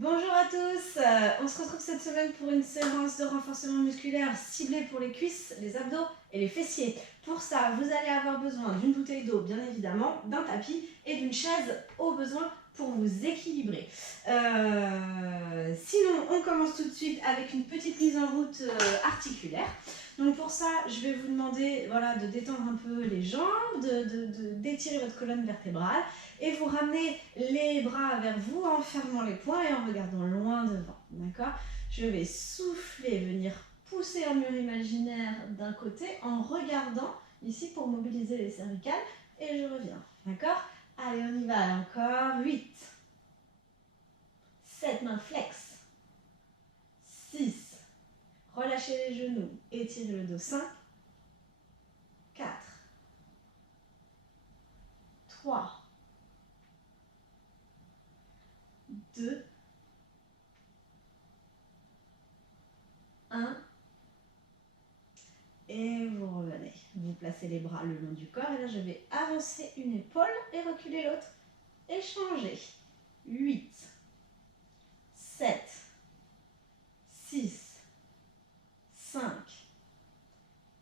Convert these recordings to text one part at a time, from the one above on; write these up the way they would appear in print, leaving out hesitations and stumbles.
Bonjour à tous, on se retrouve cette semaine pour une séance de renforcement musculaire ciblée pour les cuisses, les abdos et les fessiers. Pour ça, vous allez avoir besoin d'une bouteille d'eau, bien évidemment, d'un tapis et d'une chaise au besoin pour vous équilibrer. Sinon, on commence tout de suite avec une petite mise en route articulaire. Donc pour ça, je vais vous demander de détendre un peu les jambes, d'étirer votre colonne vertébrale et vous ramenez les bras vers vous en fermant les poings et en regardant loin devant. D'accord? Je vais souffler, venir pousser un mur imaginaire d'un côté en regardant ici pour mobiliser les cervicales et je reviens. D'accord? Allez, on y va. Encore 8, 7, mains flex, 6, relâchez les genoux, étirez le dos, 5, 4, 3, 2, 1. Et vous revenez. Vous placez les bras le long du corps. Et là, je vais avancer une épaule et reculer l'autre. Et changer. 8, 7, 6, 5,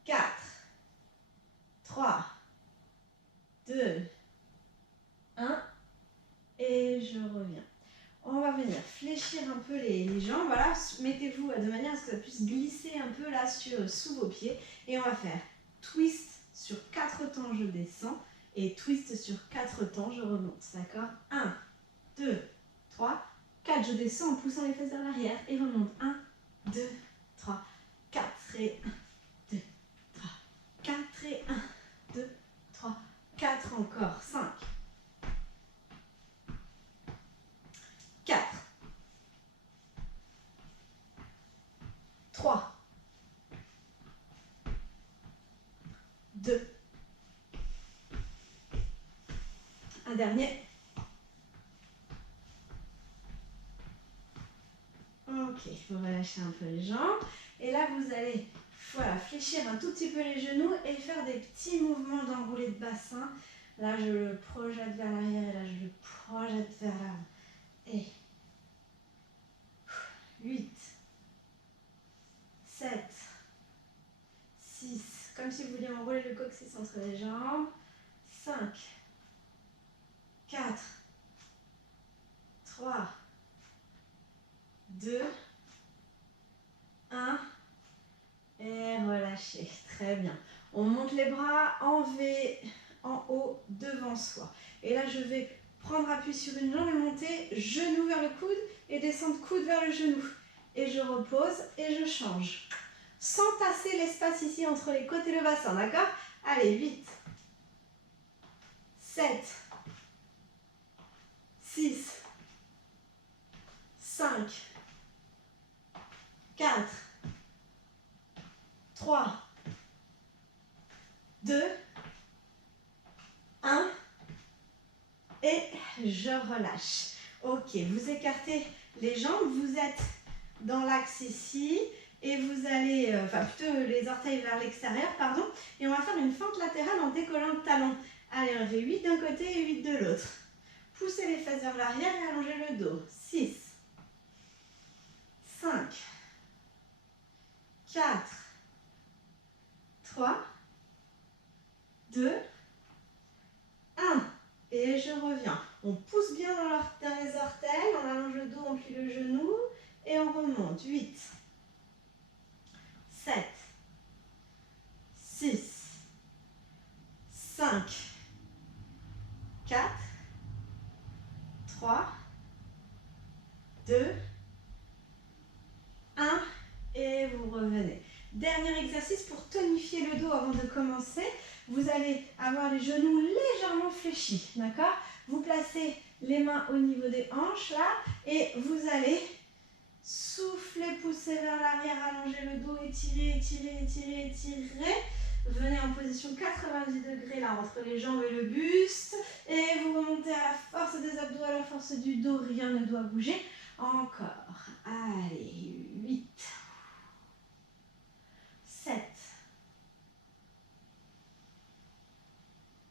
4, 3, 2, 1. Et je reviens. On va venir fléchir un peu les jambes. Voilà, mettez-vous de manière à ce que ça puisse glisser un peu là sous vos pieds. Et on va faire twist sur 4 temps, je descends. Et twist sur 4 temps, je remonte. D'accord? 1, 2, 3, 4. Je descends en poussant les fesses vers l'arrière et remonte. 1, 2, 3, 4 et 1, 2, 3, 4 et 1, 2, 3, 4 encore. 5, 4, 3, 2, un dernier. Ok, vous relâchez un peu les jambes. Et là, vous allez fléchir un tout petit peu les genoux et faire des petits mouvements d'enroulé de bassin. Là, je le projette vers l'arrière et là, je le projette vers l'avant. Et 8, 7, 6, comme si vous vouliez enrouler le coccyx entre les jambes. 5, 4, 3, 2, 1. Et relâchez. Très bien. On monte les bras en V, en haut, devant soi. Et là, je vais prendre appui sur une jambe et monter genou vers le coude et descendre coude vers le genou. Et je repose et je change. Sans tasser l'espace ici entre les côtes et le bassin, d'accord? Allez, 8, 7, 6, 5, 4, 3, 2, 1. Et je relâche. Ok, vous écartez les jambes, vous êtes dans l'axe ici et vous allez, plutôt les orteils vers l'extérieur, pardon. Et on va faire une fente latérale en décollant le talon. Allez, on fait 8 d'un côté et 8 de l'autre. Poussez les fesses vers l'arrière et allongez le dos. 6, 5, 4, 3, 2, 1. Et je reviens. On pousse bien dans les orteils, on allonge le dos, on plie le genou et on remonte. 8, 7, 6, 5, 4, 3, 2, 1 et vous revenez. Dernier exercice pour tonifier le dos avant de commencer. Vous allez avoir les genoux légèrement fléchis, d'accord? Vous placez les mains au niveau des hanches là et vous allez souffler, pousser vers l'arrière, allonger le dos, étirer, étirer, étirer, étirer. Venez en position 90 degrés là entre les jambes et le buste et vous remontez à la force des abdos, à la force du dos, rien ne doit bouger. Encore. Allez, 8, 7,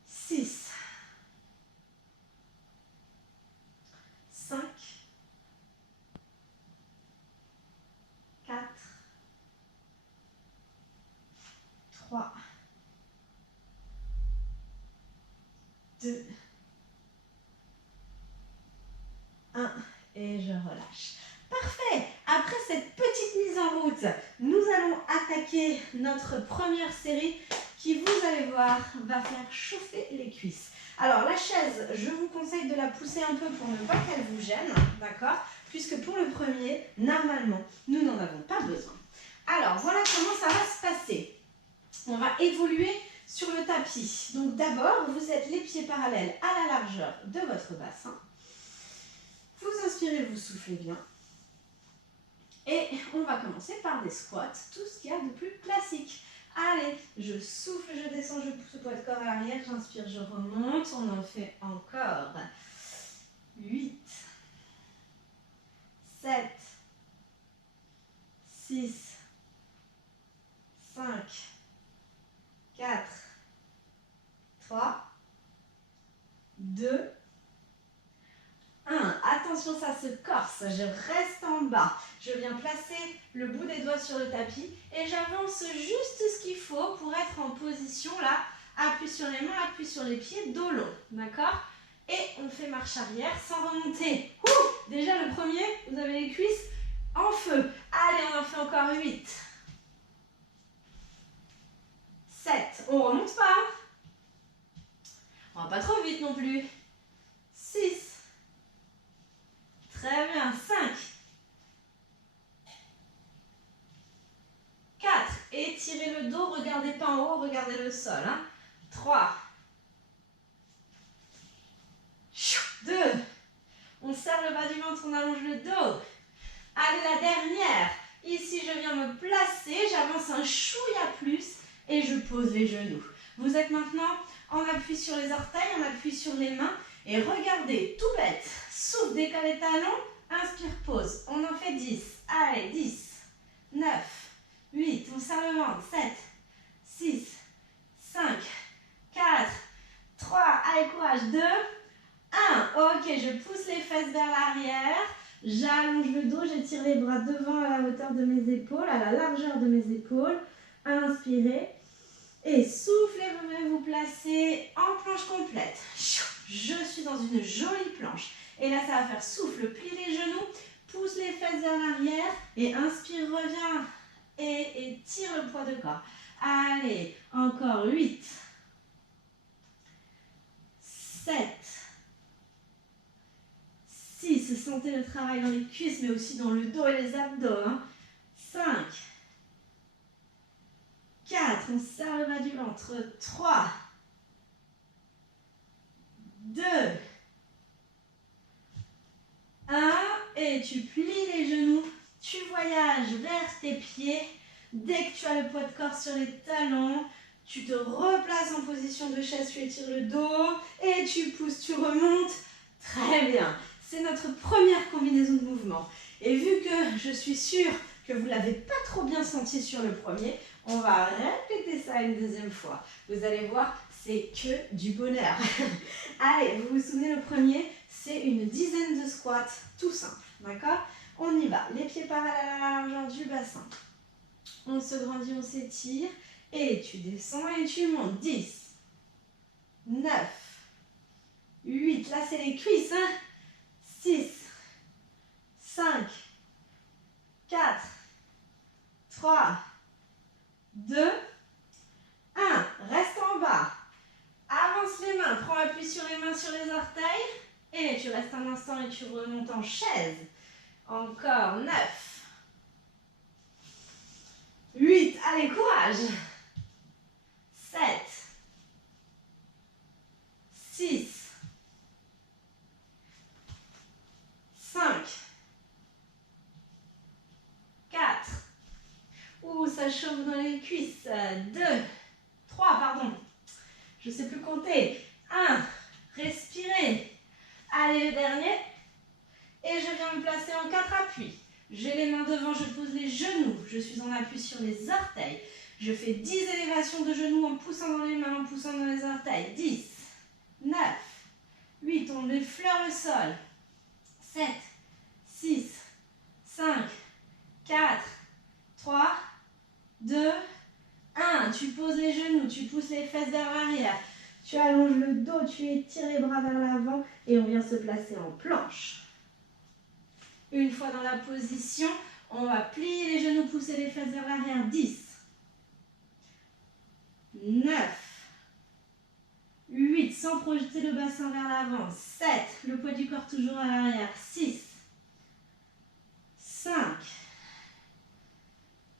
6, 5, 3, 2, 1 et je relâche. Parfait. Après cette petite mise en route, nous allons attaquer notre première série qui, vous allez voir, va faire chauffer les cuisses. Alors la chaise, je vous conseille de la pousser un peu pour ne pas qu'elle vous gêne, d'accord? Puisque pour le premier, normalement, nous n'en avons pas besoin. Alors voilà comment ça va se passer. On va évoluer sur le tapis. Donc d'abord, vous êtes les pieds parallèles à la largeur de votre bassin. Vous inspirez, vous soufflez bien. Et on va commencer par des squats, tout ce qu'il y a de plus classique. Allez, je souffle, je descends, je pousse le poids de corps à l'arrière, j'inspire, je remonte, on en fait encore. 8, 7, 6, 5, 4, 3, 2, 1. Attention, ça se corse. Je reste en bas. Je viens placer le bout des doigts sur le tapis et j'avance juste ce qu'il faut pour être en position là. Appui sur les mains, appui sur les pieds, dos long. D'accord? Et on fait marche arrière sans remonter. Ouh, déjà le premier, vous avez les cuisses en feu. Allez, on en fait encore 8. 7. On remonte pas. On va pas trop vite non plus. 6. Très bien. 5. 4. Étirez le dos, regardez pas en haut, regardez le sol. 3. 2. On serre le bas du ventre, on allonge le dos. Allez, la dernière. Ici, je viens me placer, j'avance un chouïa plus et je pose les genoux. Vous êtes maintenant en appui sur les orteils, en appui sur les mains. Et regardez, tout bête. Souffle, décolle les talons. Inspire, pause. On en fait 10. Allez, 10, 9, 8. On serre le ventre. 7, 6, 5, 4, 3. Allez, courage. 2, 1. Ok, je pousse les fesses vers l'arrière. J'allonge le dos, j'étire les bras devant à la hauteur de mes épaules, à la largeur de mes épaules. Inspirez. Et soufflez, vous venez vous placer en planche complète. Je suis dans une jolie planche. Et là, ça va faire souffle, plie les genoux, pousse les fesses vers l'arrière. Et inspire, reviens. Et étire le poids de corps. Allez, encore 8, 7, 6, sentez le travail dans les cuisses, mais aussi dans le dos et les abdos. 5, 4, on serre le bas du ventre. 3, 2, 1. Et tu plies les genoux, tu voyages vers tes pieds. Dès que tu as le poids de corps sur les talons, tu te replaces en position de chaise, tu étires le dos et tu pousses, tu remontes. Très bien. C'est notre première combinaison de mouvements. Et vu que je suis sûre que vous ne l'avez pas trop bien senti sur le premier, on va répéter ça une deuxième fois. Vous allez voir, c'est que du bonheur. Allez, vous vous souvenez, le premier, c'est une dizaine de squats, tout simple. D'accord? On y va. Les pieds parallèles à la largeur du bassin. On se grandit, on s'étire. Et tu descends et tu montes. 10, 9, 8. Là, c'est les cuisses. 6, 5, 4, 3, 2, 1. Reste en bas. Avance les mains. Prends appui sur les mains, sur les orteils. Et tu restes un instant et tu remontes en chaise. Encore 9, 8. Allez, courage. 7, 6, 5, 4. Ouh, ça chauffe dans les cuisses. 2, 3, pardon. Je ne sais plus compter. 1. Respirez. Allez, le dernier. Et je viens me placer en 4 appuis. J'ai les mains devant, je pose les genoux. Je suis en appui sur les orteils. Je fais 10 élévations de genoux en poussant dans les mains, en poussant dans les orteils. 10, 9, 8. On effleure le sol. 7, 6, 5, 4, 3, 2, 1, tu poses les genoux, tu pousses les fesses vers l'arrière. Tu allonges le dos, tu étires les bras vers l'avant et on vient se placer en planche. Une fois dans la position, on va plier les genoux, pousser les fesses vers l'arrière. 10, 9, 8, sans projeter le bassin vers l'avant. 7, le poids du corps toujours à l'arrière. 6, 5,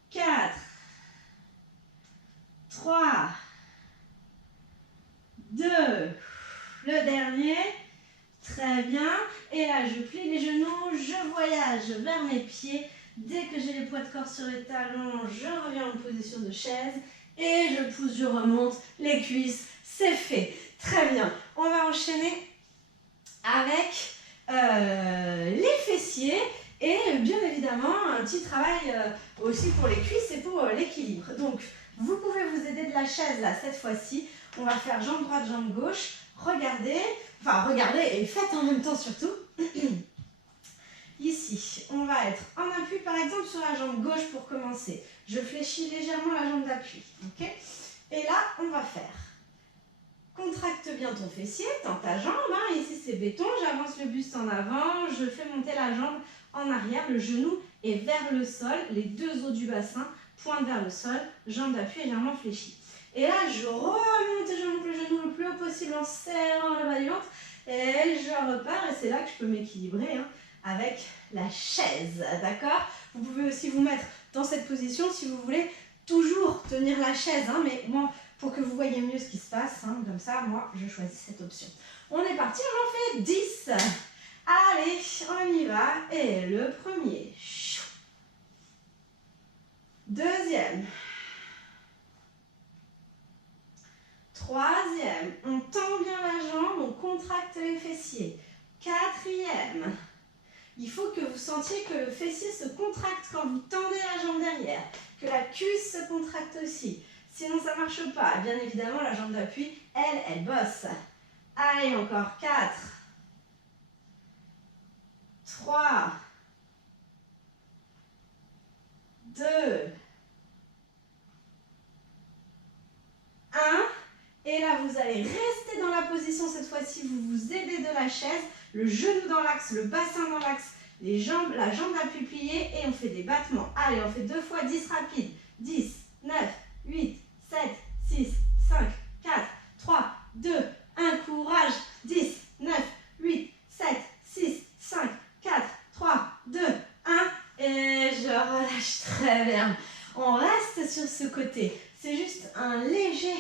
4, 3, 2, le dernier. Très bien. Et là, je plie les genoux, je voyage vers mes pieds. Dès que j'ai les poids de corps sur les talons, je reviens en position de chaise. Et je pousse, je remonte les cuisses. C'est fait. Très bien. On va enchaîner avec les fessiers. Et bien évidemment, un petit travail aussi pour les cuisses et pour l'équilibre. Donc, vous pouvez vous aider de la chaise là, cette fois-ci. On va faire jambe droite, jambe gauche. Regardez et faites en même temps surtout. Ici, on va être en appui par exemple sur la jambe gauche pour commencer. Je fléchis légèrement la jambe d'appui. Okay, et là, on va faire. Contracte bien ton fessier, tends ta jambe. Hein, ici, c'est béton. J'avance le buste en avant. Je fais monter la jambe en arrière. Le genou est vers le sol. Les deux os du bassin pointent vers le sol. Jambe d'appui légèrement fléchie. Et là, je remonte et je monte le genou le plus haut possible en serrant le bas du ventre. Et je repars. Et c'est là que je peux m'équilibrer avec la chaise. D'accord? Vous pouvez aussi vous mettre dans cette position si vous voulez toujours tenir la chaise. Hein, mais moi, pour que vous voyez mieux ce qui se passe, hein, comme ça, moi, je choisis cette option. On est parti, on en fait 10. Allez, on y va. Et le premier. Deuxième. Troisième. On tend bien la jambe, on contracte les fessiers. Quatrième. Il faut que vous sentiez que le fessier se contracte quand vous tendez la jambe derrière. Que la cuisse se contracte aussi. Sinon, ça ne marche pas. Bien évidemment, la jambe d'appui, elle bosse. Allez, encore 4, 3, 2, 1. Et là, vous allez rester dans la position cette fois-ci. Vous vous aidez de la chaise. Le genou dans l'axe, le bassin dans l'axe. La jambe d'appui pliée. Et on fait des battements. Allez, on fait 2 fois 10 rapides. 10, 9, 8, 7, 6, 5, 4, 3, 2, 1. Courage. 10, 9, 8, 7, 6, 5, 4, 3, 2, 1. Et je relâche. Très bien. On reste sur ce côté. C'est juste un léger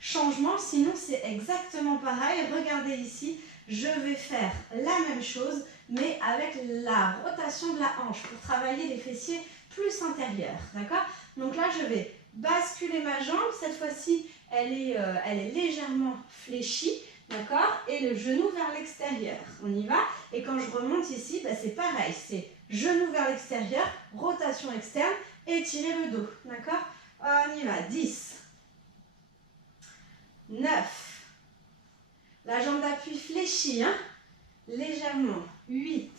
changement. Sinon, c'est exactement pareil. Regardez ici. Je vais faire la même chose, mais avec la rotation de la hanche pour travailler les fessiers plus intérieurs. D'accord? Donc là, je vais basculer ma jambe. Cette fois-ci, elle est légèrement fléchie. D'accord? Et le genou vers l'extérieur. On y va. Et quand je remonte ici, bah, c'est pareil. C'est genou vers l'extérieur, rotation externe, étirer le dos. D'accord? On y va. 10, 9. La jambe d'appui fléchie, hein? Légèrement. 8,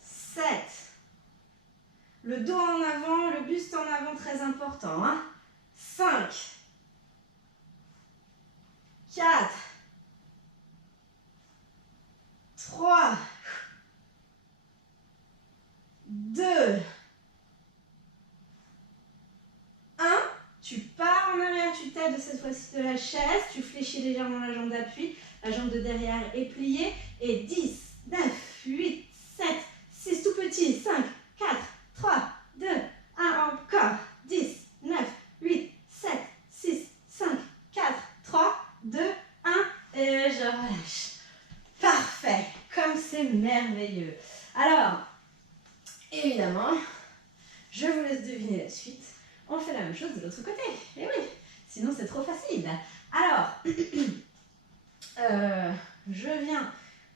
7. Le dos en avant, le buste en avant, très important. Hein? 5, 4, 3, 2, 1. Tu pars en arrière, tu t'aides cette fois-ci de la chaise, tu fléchis légèrement la jambe d'appui, la jambe de derrière est pliée. Et 10, 9, 8, 7, 6, tout petit, 5, 4, 3, 2, 1, encore. 10, 9, 8, 7, 6, 5, 4, 3, 2, 1. Et je relâche. Parfait, comme c'est merveilleux. Alors, évidemment, je vous laisse deviner la suite. On fait la même chose de l'autre côté. Eh oui, sinon c'est trop facile. Alors, je viens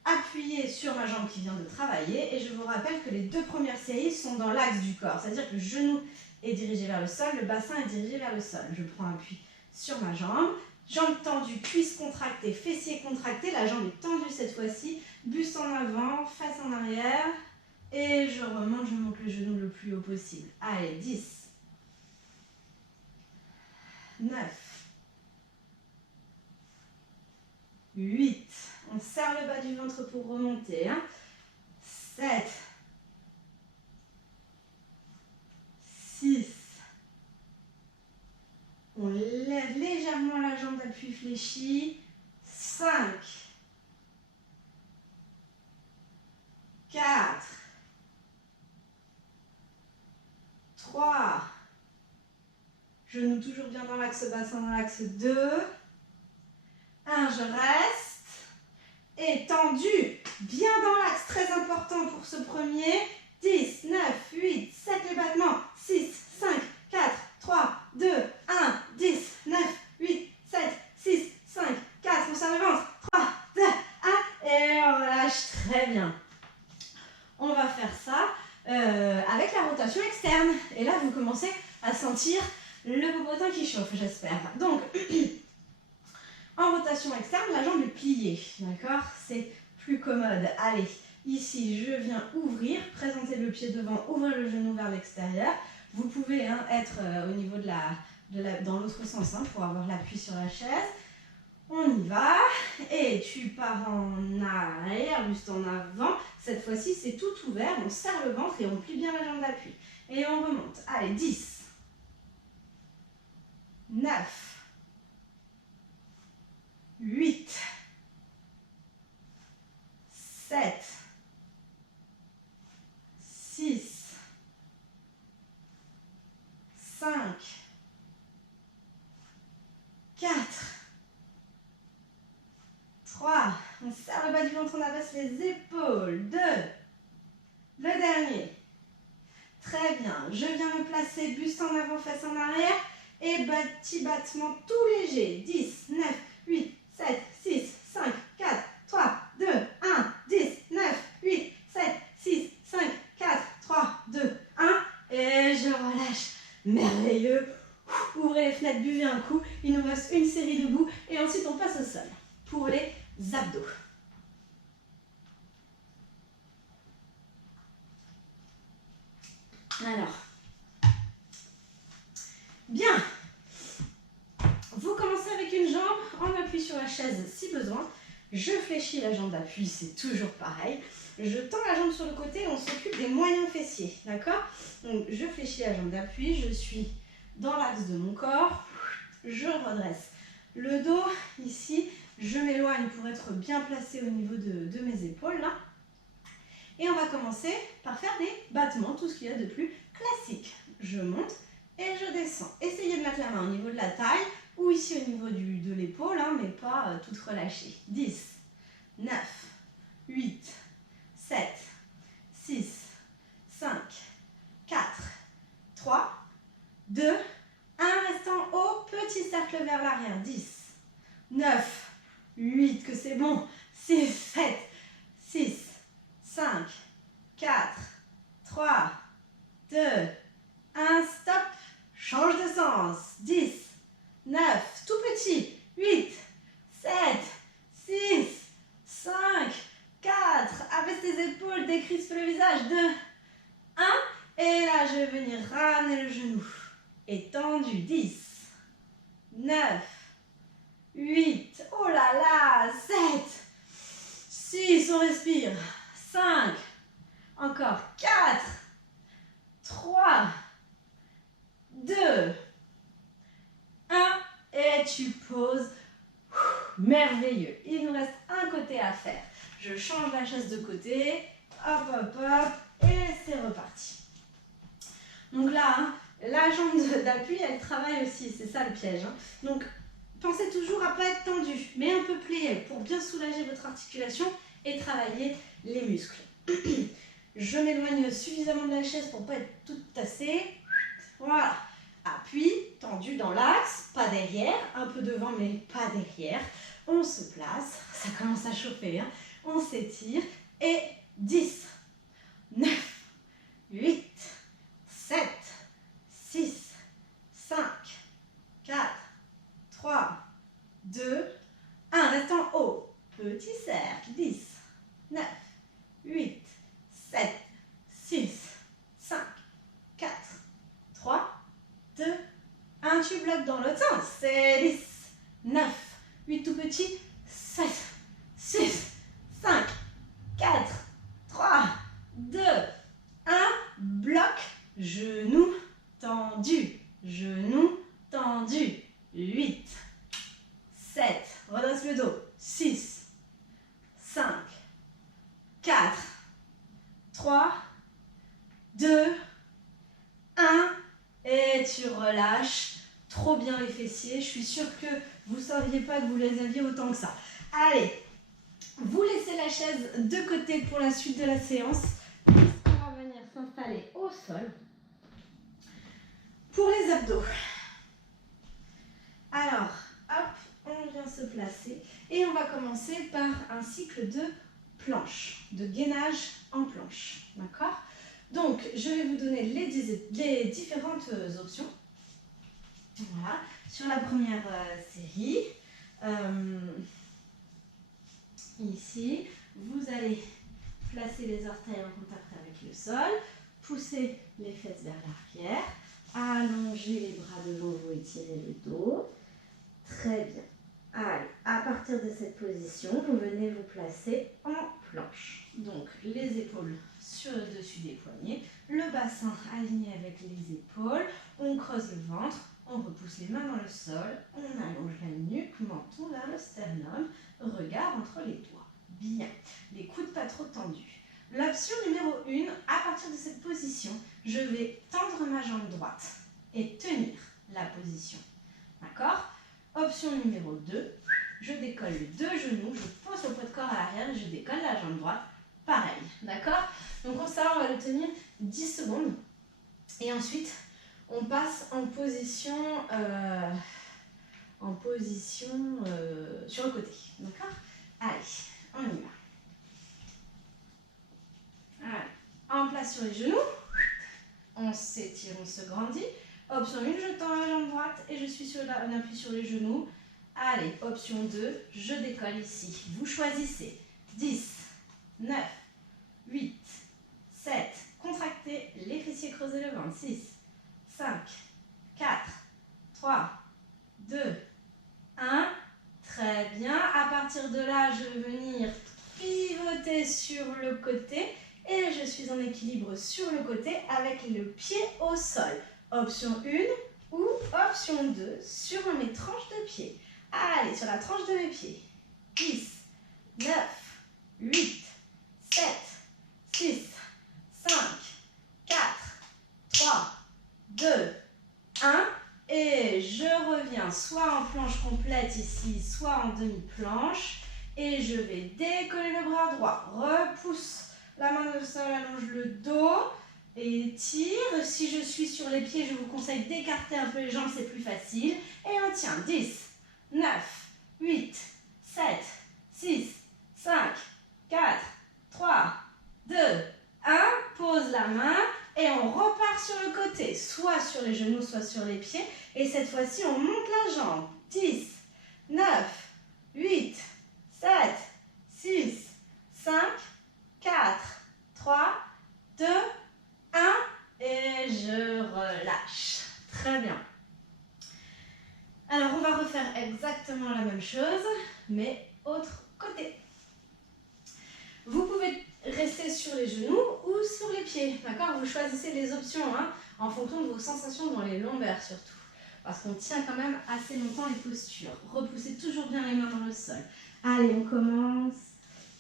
appuyer sur ma jambe qui vient de travailler et je vous rappelle que les 2 premières séries sont dans l'axe du corps. C'est-à-dire que le genou est dirigé vers le sol, le bassin est dirigé vers le sol. Je prends appui sur ma jambe. Jambe tendue, cuisse contractée, fessier contracté. La jambe est tendue cette fois-ci. Buste en avant, face en arrière. Et je remonte le genou le plus haut possible. Allez, 10. 9, 8. On serre le bas du ventre pour remonter. Hein. 7, 6. On lève légèrement la jambe d'appui fléchie. 5, 4, 3, genou toujours bien dans l'axe bassin, dans l'axe 2, 1, je reste, et tendu, bien dans l'axe, très important pour ce premier, 10, 9, 8, 7 les battements, 6, 5, 4, 3, 2, 1, 10, 9, 8, 7, 6, 5, 4, on serre le ventre, 3, 2, 1, et on relâche, très bien. On va faire ça avec la rotation externe. Et là, vous commencez à sentir le popotin qui chauffe, j'espère. Donc, en rotation externe, la jambe est pliée. D'accord? C'est plus commode. Allez, ici, je viens ouvrir, présenter le pied devant, ouvrir le genou vers l'extérieur. Vous pouvez être au niveau dans l'autre sens pour avoir l'appui sur la chaise. On y va, et tu pars en arrière, juste en avant. Cette fois-ci, c'est tout ouvert, on serre le ventre et on plie bien la jambe d'appui. Et on remonte. Allez, 10, 9, 8, 7, 6, 5, 4, 3, on serre le bas du ventre, on abaisse les épaules. 2, le dernier. Très bien, je viens me placer, buste en avant, fesses en arrière et petit battement tout léger. 10, 9, 8, 7, 6, 5, 4, 3, 2, 1, 10, 9, 8, 7, 6, 5, 4, 3, 2, 1 et je relâche. Merveilleux. Ouvrez les fenêtres, buvez un coup. Il nous reste une série debout et ensuite on passe au sol pour les abdos. Alors, bien, vous commencez avec une jambe en appui sur la chaise si besoin. Je fléchis la jambe d'appui, c'est toujours pareil. Je tends la jambe sur le côté et on s'occupe des moyens fessiers, d'accord? Donc, je fléchis la jambe d'appui, je suis dans l'axe de mon corps, je redresse le dos, ici, je m'éloigne pour être bien placé au niveau de mes épaules, là. Et on va commencer par faire des battements, tout ce qu'il y a de plus classique. Je monte et je descends. Essayez de mettre la main au niveau de la taille ou ici au niveau de l'épaule, mais pas toute relâchée. 10, 9, 8, 7, 6, 5, 4, 3, 2, 1. Restant haut, petit cercle vers l'arrière. 10, 9, 8, que c'est bon. 6, 7, 6, 5, 4, 3, 2, 1, stop, change de sens. 10, 9, tout petit, 8, 7, 6, 5, 4, abaisse tes épaules, décrispe le visage. 2, 1, et là je vais venir ramener le genou. Étendu, 10, 9, 8, oh là là, 7, 6, on respire, 5, encore 4, 3, 2, 1, et tu poses. Merveilleux. Il nous reste un côté à faire. Je change la chaise de côté, hop, hop, hop, et c'est reparti. Donc là, la jambe d'appui, elle travaille aussi, c'est ça le piège. Donc, pensez toujours à ne pas être tendu, mais un peu plié pour bien soulager votre articulation et travailler les muscles. Je m'éloigne suffisamment de la chaise pour ne pas être toute tassée. Voilà. Appui, tendu dans l'axe, pas derrière, un peu devant mais pas derrière. On se place, ça commence à chauffer, on s'étire et 10, 9, 8, 7, 6, 5, 4, 3, 2, 1. Reste en haut. Petit cercle. 10, 9, 8, 7, 6, 5, 4, 3, 2, 1. Tu bloques dans l'autre sens. petit. 7, 6, 5, 4, 3, 2, 1. Bloc, genou tendu, genou tendu. 8, 7, redresse le dos. 6, 5, 4, 3, 2, 1. Et tu relâches. Trop bien les fessiers. Je suis sûre que vous ne saviez pas que vous les aviez autant que ça. Allez, vous laissez la chaise de côté pour la suite de la séance. On va venir s'installer au sol pour les abdos. Alors, hop, on vient se placer et on va commencer par un cycle de planche, de gainage en planche. D'accord? Donc, je vais vous donner les différentes options. Voilà, sur la première série, ici, vous allez placer les orteils en contact avec le sol, pousser les fesses vers l'arrière, allonger les bras devant vous, étirer le dos. Très bien. Allez, à partir de cette position, vous venez vous placer en planche. Donc, les épaules sur le dessus des poignets, le bassin aligné avec les épaules, on creuse le ventre, on repousse les mains dans le sol, on allonge la nuque, menton vers le sternum, regard entre les doigts. Bien. Les coudes pas trop tendus. L'option numéro 1, à partir de cette position, je vais tendre ma jambe droite et tenir la position. D'accord? Option numéro 2, je décolle les deux genoux, je pose le poids de corps à l'arrière et je décolle la jambe droite. Pareil, d'accord? Donc ça, on va le tenir 10 secondes. Et ensuite, on passe en position sur le côté. D'accord? Allez, on y va. Allez, en place sur les genoux. On s'étire, on se grandit. Option 1, je tends la jambe droite et je suis sur on appuie sur les genoux. Allez, option 2, je décolle ici. Vous choisissez 10, 9, 8, 7. Contractez les fessiers, creusez le ventre. 6, 5, 4, 3, 2, 1. Très bien. À partir de là, je vais venir pivoter sur le côté et je suis en équilibre sur le côté avec le pied au sol. Option 1 ou option 2 sur mes tranches de pied. Allez, sur la tranche de mes pieds. 10, 9, 8, 7, 6, 5, 4, 3, 2, 1. Et je reviens soit en planche complète ici, soit en demi-planche. Et je vais décoller le bras droit. Repousse la main au sol, allonge le dos. Et tire. Si je suis sur les pieds, je vous conseille d'écarter un peu les jambes, c'est plus facile. Et on tient. 10, 9, 8, 7, 6, 5, 4, 3, 2, 1. Pose la main et on repart sur le côté, soit sur les genoux, soit sur les pieds. Et cette fois-ci, on monte la jambe. 10, 9, 8, 7, 6, 5, 4, 3, 2, 1. Et je relâche. Très bien. Alors, on va refaire exactement la même chose, mais autre côté. Vous pouvez rester sur les genoux ou sur les pieds, d'accord? Vous choisissez les options en fonction de vos sensations dans les lombaires surtout. Parce qu'on tient quand même assez longtemps les postures. Repoussez toujours bien les mains dans le sol. Allez, on commence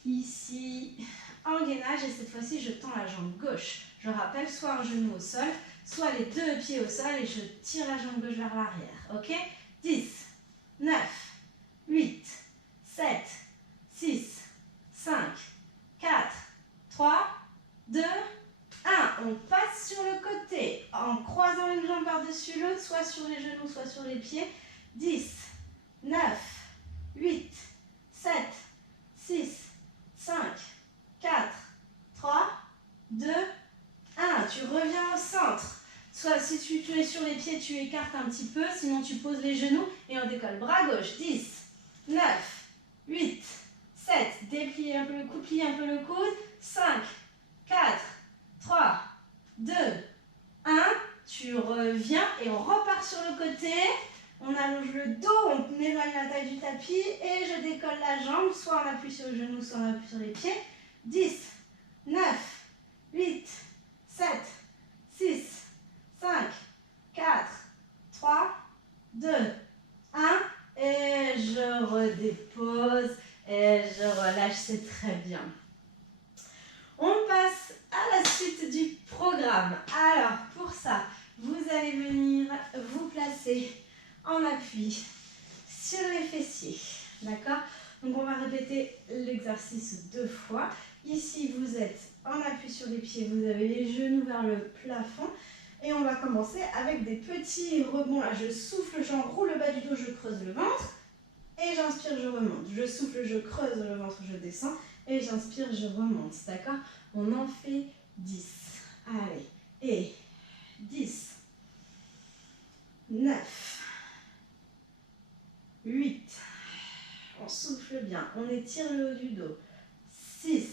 ici en gainage et cette fois-ci, je tends la jambe gauche. Je rappelle, soit un genou au sol, soit les deux pieds au sol et je tire la jambe gauche vers l'arrière. Ok? 10, 9, 8, 7, 6, 5, 4, 3, 2, 1. On passe sur le côté en croisant une jambe par-dessus l'autre, soit sur les genoux, soit sur les pieds. 10, 9, 8, 7, 6, 5, 4, 3, 2, 1. Tu reviens au centre. Soit si tu es sur les pieds, tu écartes un petit peu, sinon tu poses les genoux et on décolle. Bras gauche. 10, 9, 8, 7. Dépliez un peu le coude, pliez un peu le coude. 5, 4, 3, 2, 1. Tu reviens et on repart sur le côté. On allonge le dos, on éloigne la taille du tapis et je décolle la jambe. Soit on appuie sur le genou, soit on appuie sur les pieds. 10, 9, 8, 7, 6, 5, 4, 3, 2, 1. Et je redépose et je relâche, c'est très bien. On passe à la suite du programme. Alors, pour ça, vous allez venir vous placer en appui sur les fessiers. D'accord? Donc, on va répéter l'exercice 2 fois. Ici, vous êtes en appui sur les pieds, vous avez les genoux vers le plafond. Et on va commencer avec des petits rebonds. Là, je souffle, j'enroule le bas du dos, je creuse le ventre. Et j'inspire, je remonte. Je souffle, je creuse le ventre, je descends. Et j'inspire, je remonte. D'accord? On en fait 10. Allez. Et 10, 9, 8. On souffle bien. On étire le haut du dos. 6,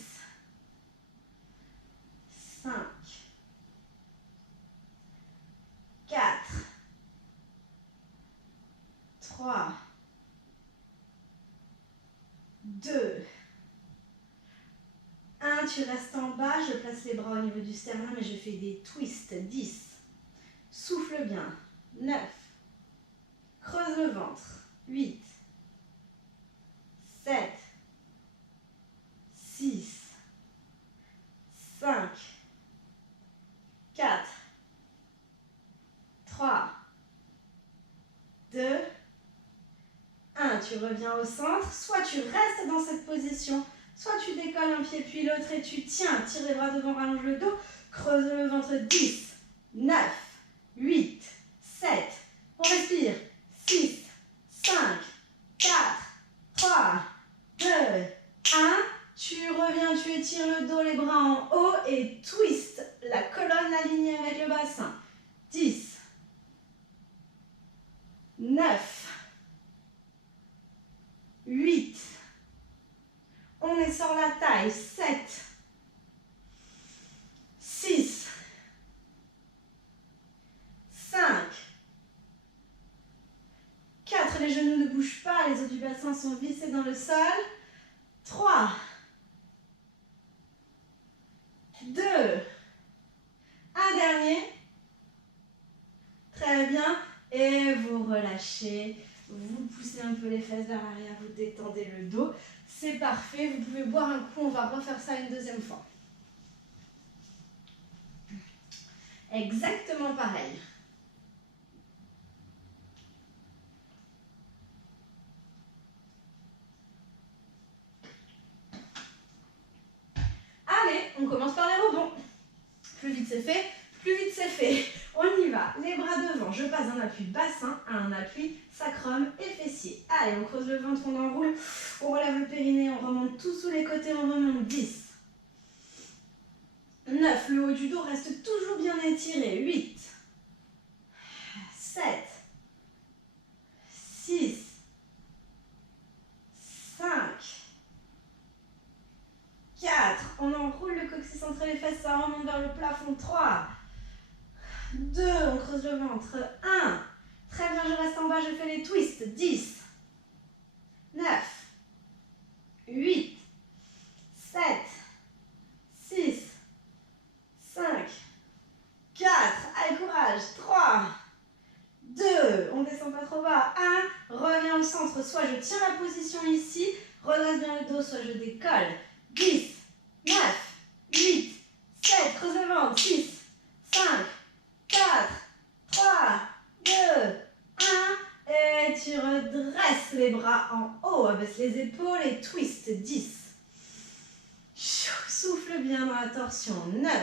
5, 4, 3, 2, 1. Tu restes en bas. Je place les bras au niveau du sternum et je fais des twists. 10. Souffle bien. 9. Creuse le ventre. 8, 7, 6, 5, 4, 3, 2, 1. Tu reviens au centre. Soit tu restes dans cette position, soit tu décolles un pied puis l'autre et tu tiens. Tire les bras devant, rallonge le dos. Creuse le ventre. 10, 9, 8, 7. On respire. 6, 5, 4, 3, 2, 1. Tu reviens, tu étires le dos, les bras en haut et twist la colonne alignée avec le bassin. 10, 9, 8. On essore la taille. 7, 6, 5, 4. Les genoux ne bougent pas, les os du bassin sont vissés dans le sol. 3, 2, un dernier. Très bien. Et vous relâchez. Vous poussez un peu les fesses vers l'arrière, vous détendez le dos. C'est parfait. Vous pouvez boire un coup. On va refaire ça une deuxième fois. Exactement pareil. Allez, on commence par les rebonds. Plus vite c'est fait, plus vite c'est fait. On y va. Les bras devant. Je passe d'un appui bassin à un appui sacrum et fessier. Allez, on creuse le ventre, on enroule. On relève le périnée, on remonte tout sous les côtés, on remonte. 10. 9. Le haut du dos reste toujours bien étiré. 8. 7. 6. 5. 4. On enroule le coccyx entre les fesses, ça remonte vers le plafond. 3. 2. On creuse le ventre. 1. Très bien, je reste en bas, je fais les twists. 10. 9. 8. 7. 6. 5. 4. Allez, courage. 3. 2. On descend pas trop bas. 1. Reviens au centre. Soit je tiens la position ici, redresse bien le dos, soit je décolle. 10, 9, 8, 7, creuse le ventre, 6, 5, 4, 3, 2, 1. Et tu redresses les bras en haut, abaisse les épaules et twist. 10. Souffle bien dans la torsion. 9,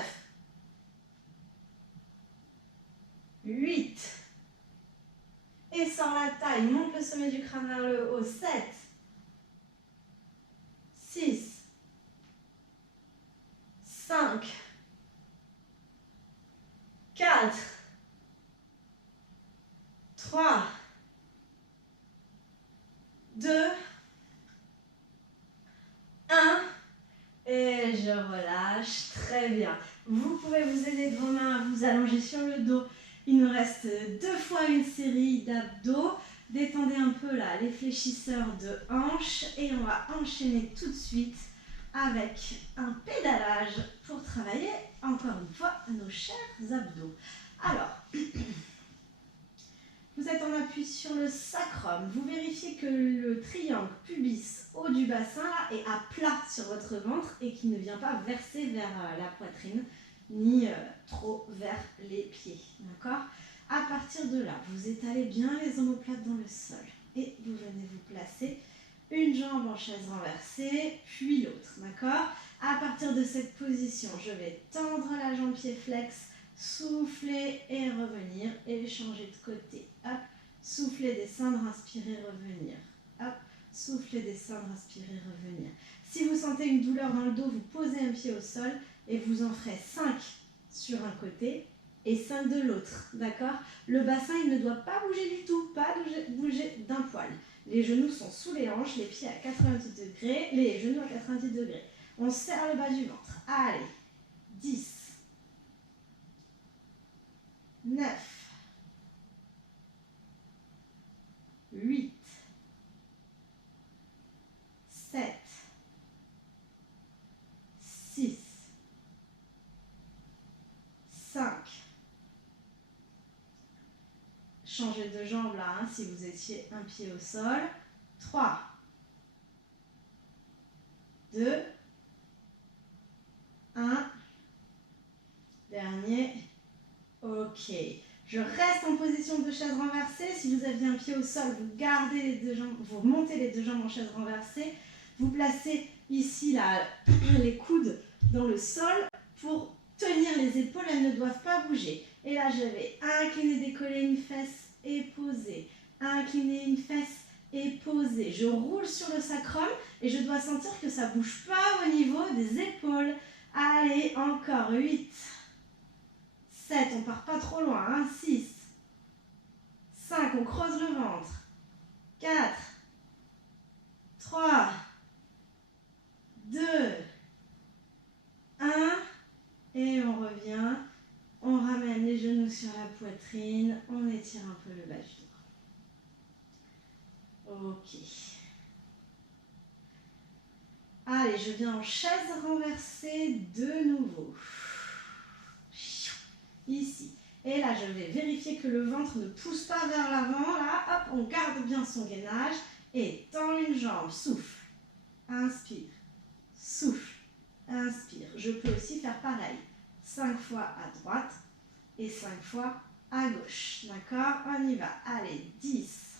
8. Et sors la taille, monte le sommet du crâne vers le haut. 7, 6, 5, 4, 3, 2, 1. Et je relâche. Très bien. Vous pouvez vous aider de vos mains à vous allonger sur le dos. Il nous reste 2 fois une série d'abdos. Détendez un peu là les fléchisseurs de hanches et on va enchaîner tout de suite avec un pédalage pour travailler encore une fois nos chers abdos. Alors, vous êtes en appui sur le sacrum. Vous vérifiez que le triangle pubis haut du bassin là, est à plat sur votre ventre et qu'il ne vient pas verser vers la poitrine ni trop vers les pieds. D'accord? À partir de là, vous étalez bien les omoplates dans le sol et vous venez vous placer une jambe en chaise renversée, puis l'autre. D'accord? À partir de cette position, je vais tendre la jambe pied flex, souffler et revenir et changer de côté. Hop, souffler, descendre, inspirer, revenir. Hop, souffler, descendre, inspirer, revenir. Si vous sentez une douleur dans le dos, vous posez un pied au sol et vous en ferez 5 sur un côté et 5 de l'autre. D'accord? Le bassin, il ne doit pas bouger du tout, pas bouger d'un poil. Les genoux sont sous les hanches, les pieds à 90 degrés, les genoux à 90 degrés. On serre le bas du ventre. Allez, 10. 9, 8, 7, 6, 5. Changez de jambe là, hein, si vous étiez un pied au sol. 3, 2, 1. Dernier. Ok. Je reste en position de chaise renversée. Si vous aviez un pied au sol, vous gardez les deux jambes, vous remontez les deux jambes en chaise renversée. Vous placez ici là, les coudes dans le sol pour tenir les épaules, elles ne doivent pas bouger. Et là, je vais incliner, décoller une fesse et poser. Incliner une fesse et poser. Je roule sur le sacrum et je dois sentir que ça ne bouge pas au niveau des épaules. Allez, encore 8. 7, on part pas trop loin, hein. 6, 5, on creuse le ventre. 4, 3, 2, 1, et on revient. On ramène les genoux sur la poitrine, on étire un peu le bas du dos. Ok. Allez, je viens en chaise renversée de nouveau. Ici. Et là, je vais vérifier que le ventre ne pousse pas vers l'avant. Là, hop, on garde bien son gainage. Et tend une jambe, souffle. Inspire. Souffle. Inspire. Je peux aussi faire pareil. 5 fois à droite et 5 fois à gauche. D'accord? On y va. Allez, 10,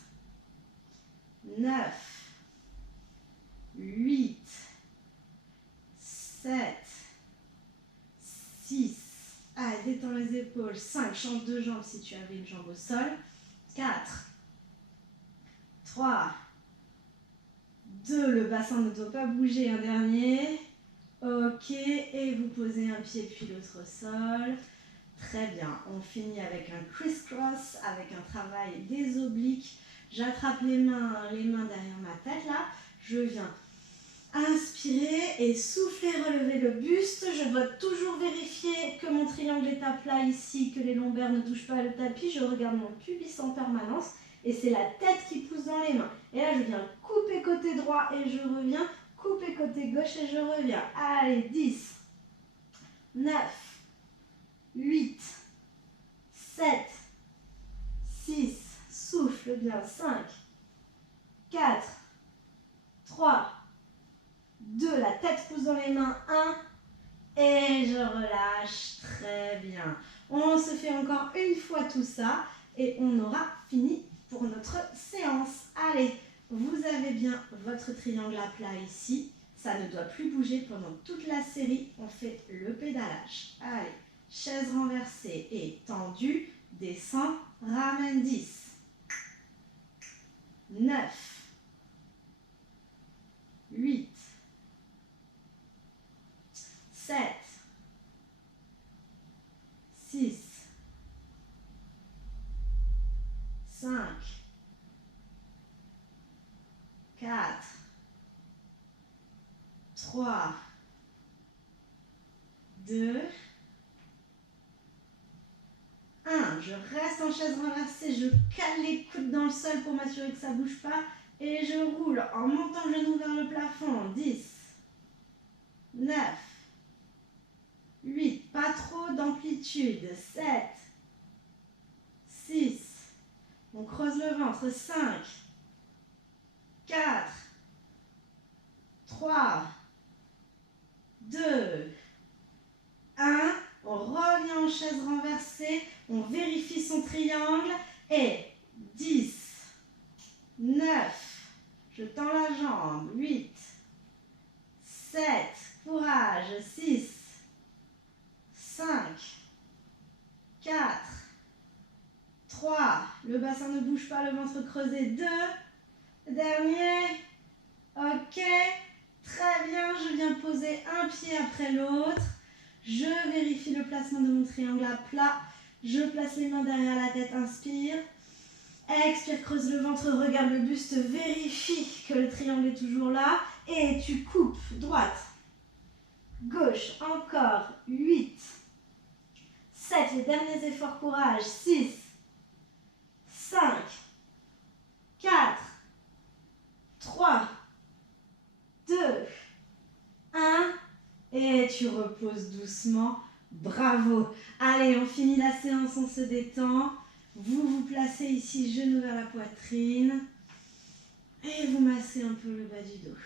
9, 8, 7, 6, allez, détends les épaules, 5, change de jambe si tu avais une jambe au sol, 4, 3, 2, le bassin ne doit pas bouger, un dernier, ok, et vous posez un pied puis l'autre au sol, très bien, on finit avec un criss-cross, avec un travail des obliques, j'attrape les mains derrière ma tête là, je viens inspirer et souffler, relever le buste. Je dois toujours vérifier que mon triangle est à plat ici, que les lombaires ne touchent pas le tapis. Je regarde mon pubis en permanence et c'est la tête qui pousse dans les mains. Et là, je viens couper côté droit et je reviens, couper côté gauche et je reviens. Allez, 10, 9, 8, 7, 6, souffle bien, 5, 4, 3, 2, la tête pousse dans les mains, 1, et je relâche, très bien. On se fait encore une fois tout ça, et on aura fini pour notre séance. Allez, vous avez bien votre triangle à plat ici, ça ne doit plus bouger pendant toute la série, on fait le pédalage. Allez, chaise renversée et tendue, descend, ramène 10, 9, 8, 7, 6, 5, 4, 3, 2, 1, je reste en chaise renversée, je cale les coudes dans le sol pour m'assurer que ça ne bouge pas. Et je roule en montant le genou vers le plafond. 10, 9, 8, pas trop d'amplitude. 7, 6, on creuse le ventre. 5, 4, 3, 2, 1. On revient en chaise renversée. On vérifie son triangle. Et 10, 9, je tends la jambe. 8, 7, courage. 6, 5, 4, 3, le bassin ne bouge pas, le ventre creusé. 2, dernier. Ok, très bien, je viens poser un pied après l'autre. Je vérifie le placement de mon triangle à plat. Je place les mains derrière la tête, inspire. Expire, creuse le ventre, regarde le buste, vérifie que le triangle est toujours là. Et tu coupes, droite, gauche, encore. 8, 7, les derniers efforts, courage. 6, 5, 4, 3, 2, 1. Et tu reposes doucement. Bravo. Allez, on finit la séance, on se détend. Vous vous placez ici, genoux vers la poitrine. Et vous massez un peu le bas du dos.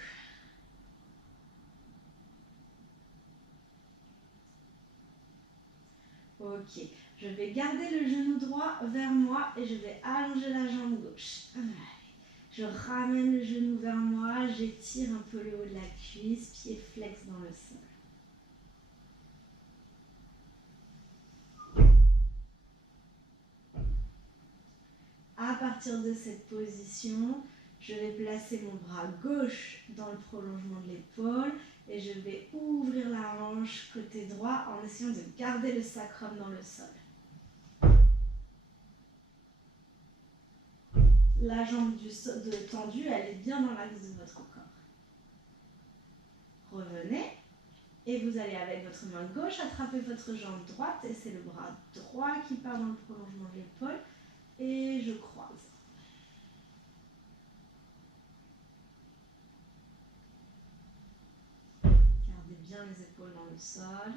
Ok. Je vais garder le genou droit vers moi et je vais allonger la jambe gauche. Allez. Je ramène le genou vers moi, j'étire un peu le haut de la cuisse, pied flex dans le sol. À partir de cette position, je vais placer mon bras gauche dans le prolongement de l'épaule et je vais ouvrir la hanche côté droit en essayant de garder le sacrum dans le sol. La jambe tendue, elle est bien dans l'axe de votre corps. Revenez et vous allez avec votre main gauche attraper votre jambe droite et c'est le bras droit qui part dans le prolongement de l'épaule et je croise. Gardez bien les épaules dans le sol.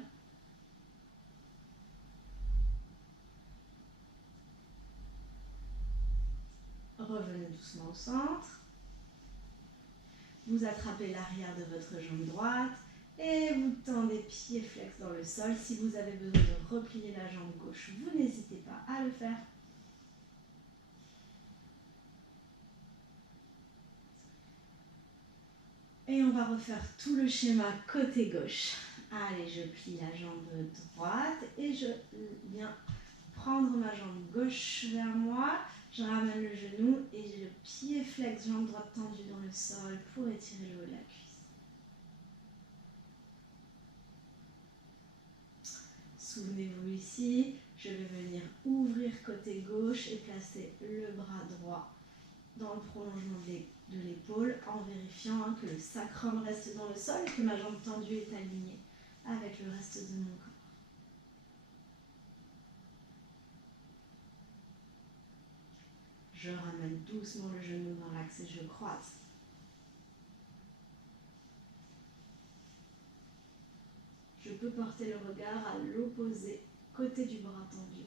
Revenez doucement au centre. Vous attrapez l'arrière de votre jambe droite et vous tendez pied flex dans le sol. Si vous avez besoin de replier la jambe gauche, vous n'hésitez pas à le faire. Et on va refaire tout le schéma côté gauche. Allez, je plie la jambe droite et je viens prendre ma jambe gauche vers moi. Je ramène le genou et j'ai le pied flex, jambe droite tendue dans le sol pour étirer le haut de la cuisse. Souvenez-vous ici, je vais venir ouvrir côté gauche et placer le bras droit dans le prolongement de l'épaule en vérifiant que le sacrum reste dans le sol et que ma jambe tendue est alignée avec le reste de mon corps. Je ramène doucement le genou dans l'axe et je croise. Je peux porter le regard à l'opposé, côté du bras tendu.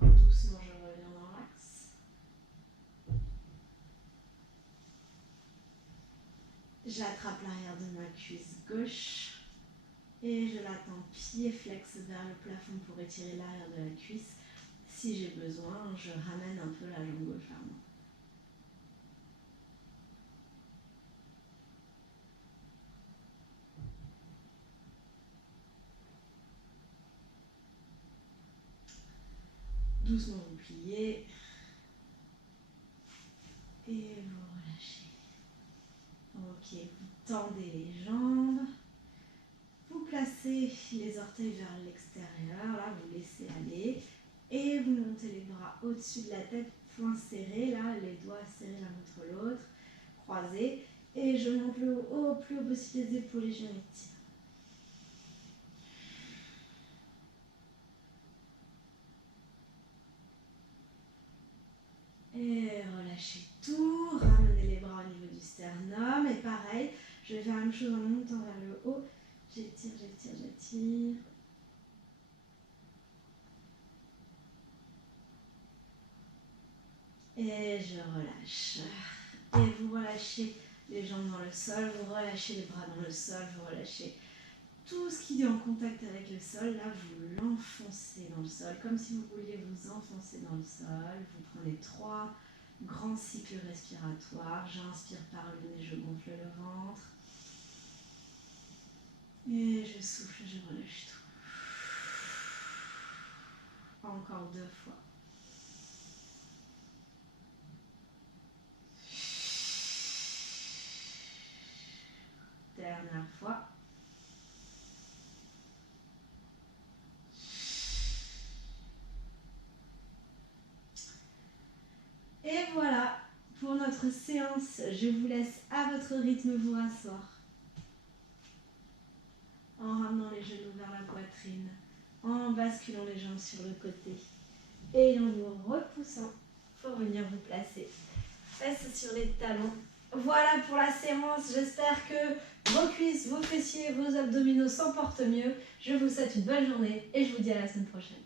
Doucement, je reviens dans l'axe. J'attrape l'arrière de ma cuisse gauche et je l'attends pied flex vers le plafond pour étirer l'arrière de la cuisse. Si j'ai besoin, je ramène un peu la jambe gauche vers moi. Doucement vous pliez et vous relâchez. Ok, vous tendez les jambes. Vous placez les orteils vers l'extérieur, là vous laissez aller Et vous montez les bras au-dessus de la tête, poings serrés, là, les doigts serrés l'un contre l'autre, croisés. Et je monte le haut, plus haut possible les épaules et je m'étire. Et relâchez tout, ramenez les bras au niveau du sternum. Et pareil, je vais faire la même chose en montant vers le haut. J'étire, j'étire, j'étire. Et je relâche. Et vous relâchez les jambes dans le sol, vous relâchez les bras dans le sol, vous relâchez tout ce qui est en contact avec le sol. Là, vous l'enfoncez dans le sol, comme si vous vouliez vous enfoncer dans le sol. Vous prenez 3 grands cycles respiratoires. J'inspire par le nez, je gonfle le ventre. Et je souffle, je relâche tout. Encore 2 fois. Dernière fois. Et voilà, pour notre séance, je vous laisse à votre rythme vous rasseoir. En ramenant les genoux vers la poitrine, en basculant les jambes sur le côté. Et en vous repoussant pour venir vous placer fesses sur les talons. Voilà pour la séance, j'espère que vos cuisses, vos fessiers, vos abdominaux s'en portent mieux. Je vous souhaite une bonne journée et je vous dis à la semaine prochaine.